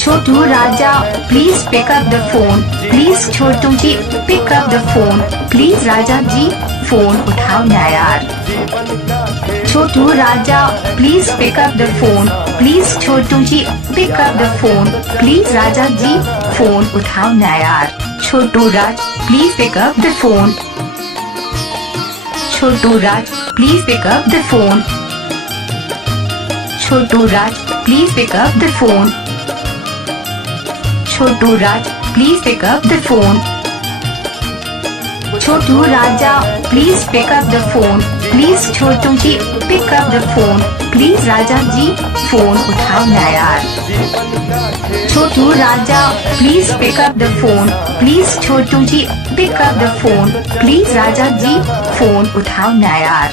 Chhotu Raja please pick up the phone. Please Chhotu ji pick up the phone. Please Raja ji phone उठाओ ना यार। Chhotu Raja please pick up the phone. Please Chhotu ji pick up the phone. Please Raja ji phone उठाओ ना यार। Chhotu Raj please pick up the phone. Chhotu Raj please pick up the phone. Chhotu Raj please pick up the phone. Chhotu Raj please pick up the phone. Chhotu Raja please pick up the phone. Please Chhotu ji pick up the phone. Please Raja ji phone उठाओ ना यार। Chhotu Raja please pick up the phone. Please Chhotu ji pick up the phone. Please Raja ji phone उठाओ ना यार।